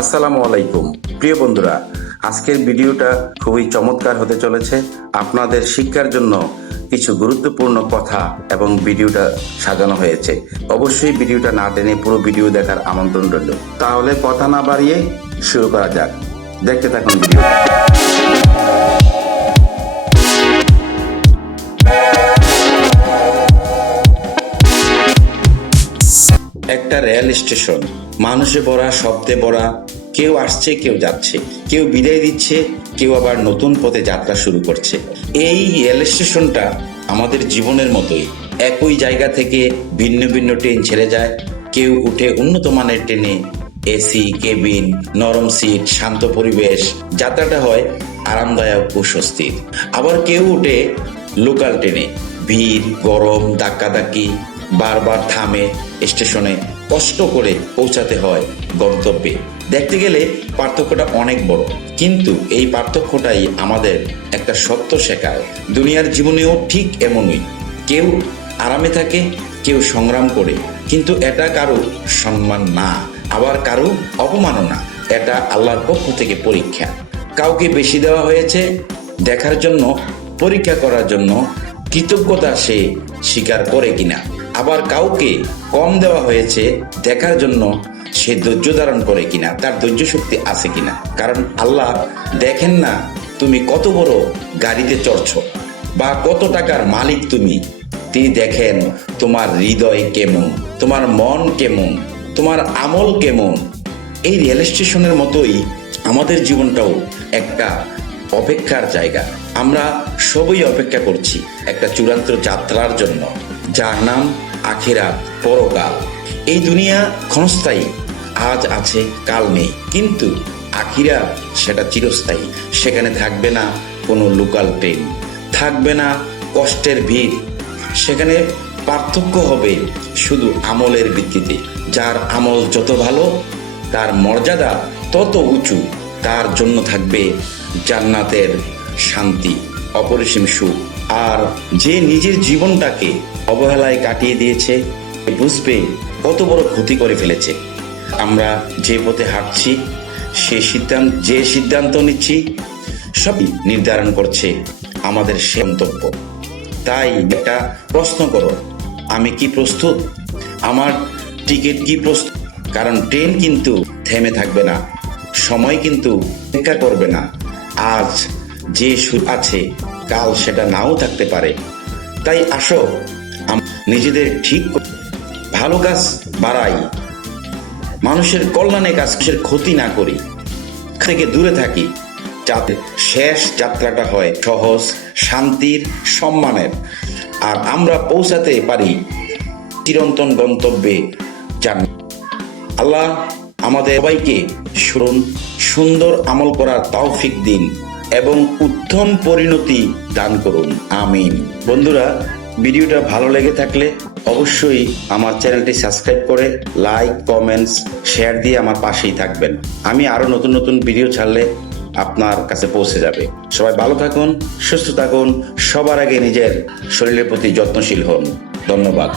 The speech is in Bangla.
আসসালামু আলাইকুম প্রিয় বন্ধুরা, আজকের ভিডিওটা খুবই চমৎকার হতে চলেছে। আপনাদের শিক্ষার জন্য কিছু গুরুত্বপূর্ণ কথা এবং ভিডিওটা সাজানো হয়েছে। অবশ্যই ভিডিওটা না টেনে পুরো ভিডিও দেখার আমন্ত্রণ রইল। তাহলে কথা না বাড়িয়ে শুরু করা যাক। দেখতে থাকুন ভিডিওটা। একটা রেল স্টেশন, মানুষে ভরা, শব্দে ভরা। কেউ আসছে, কেউ যাচ্ছে, কেউ বিদায় দিচ্ছে, কেউ আবার নতুন পথে যাত্রা শুরু করছে। এই রেল স্টেশনটা আমাদের জীবনের মতোই। একই জায়গা থেকে ভিন্ন ভিন্ন ট্রেন ছেড়ে যায়। কেউ উঠে উন্নত মানের ট্রেনে, এসি কেবিন, নরম সিট, শান্ত পরিবেশ। যাত্রাটা হয় আরামদায়ক ও স্বস্তির। আবার কেউ উঠে লোকাল ট্রেনে, ভিড়, গরম, ধাক্কাধাক্কি, বারবার থামে স্টেশনে, কষ্ট করে পৌঁছাতে হয় গন্তব্যে। দেখতে গেলে পার্থক্যটা অনেক বড়, কিন্তু এই পার্থক্যটাই আমাদের একটা সত্য শেখায়। দুনিয়ার জীবনেও ঠিক এমনই। কেউ আরামে থাকে, কেউ সংগ্রাম করে, কিন্তু এটা কারো সম্মান না, আবার কারো অপমানও না। এটা আল্লাহর পক্ষ থেকে পরীক্ষা। কাউকে বেশি দেওয়া হয়েছে দেখার জন্য, পরীক্ষা করার জন্য কৃতজ্ঞতা সে স্বীকার করে কিনা। আবার কাউকে কম দেওয়া হয়েছে দেখার জন্য সে ধৈর্য ধারণ করে কিনা, তার ধৈর্য শক্তি আছে কিনা। কারণ আল্লাহ দেখেন না তুমি কত বড় গাড়িতে চড়ছো বা কত টাকার মালিক তুমি, তিনি দেখেন তোমার হৃদয় কেমন, তোমার মন কেমন, তোমার আমল কেমন। এই রেল স্টেশনের মতোই আমাদের জীবনটাও একটা অপেক্ষার জায়গা। আমরা সবই অপেক্ষা করছি একটা চূড়ান্ত যাত্রার জন্য, যার নাম আখিরাত, পরকাল। এই দুনিয়া ক্ষণস্থায়ী, আজ আছে কাল নেই, কিন্তু আখিরাত সেটা চিরস্থায়ী। সেখানে থাকবে না কোনো লোকাল ট্রেন, থাকবে না কষ্টের ভিড়। সেখানে পার্থক্য হবে শুধু আমলের ভিত্তিতে। যার আমল যত ভালো, তার মর্যাদা তত উঁচু, তার জন্য থাকবে জান্নাতের শান্তি, অপরিসীম সুখ। আর যে নিজের জীবনটাকে অবহেলায় কাটিয়ে দিয়েছে, বুঝবে কত বড় ক্ষতি করে ফেলেছে। আমরা যে পথে হাঁটছি, যে সিদ্ধান্ত নিচ্ছি, সবই নির্ধারণ করছে আমাদের সে গন্তব্য। তাই একটা প্রশ্ন করো, আমি কি প্রস্তুত? আমার টিকিট কি প্রস্তুত? কারণ ট্রেন কিন্তু থেমে থাকবে না, সময় কিন্তু অপেক্ষা করবে না। আজ যে সুখ আছে, কাল সেটা নাও থাকতে পারে। তাই আসো নিজেদের ঠিক ভালো কাজ বাড়াই, মানুষের কল্যাণে কাজের ক্ষতি না করি, থেকে দূরে থাকি, যাতে শেষ যাত্রাটা হয় সহজ, শান্তির, সম্মানের। আর আমরা পৌঁছাতে পারি চিরন্তন গন্তব্যে। আল্লাহ আমাদের সবাইকে সুন্দর আমল করার তৌফিক দিন এবং উত্তম পরিণতি দান করুন, আমিন। বন্ধুরা, ভিডিওটা ভালো লেগে থাকলে অবশ্যই আমার চ্যানেলটি সাবস্ক্রাইব করে লাইক, কমেন্টস, শেয়ার দিয়ে আমার পাশেই থাকবেন। আমি আরো নতুন নতুন ভিডিও ছাড়লে আপনার কাছে পৌঁছে যাবে। সবাই ভালো থাকুন, সুস্থ থাকুন, সবার আগে নিজের শরীরের প্রতি যত্নশীল হন। ধন্যবাদ।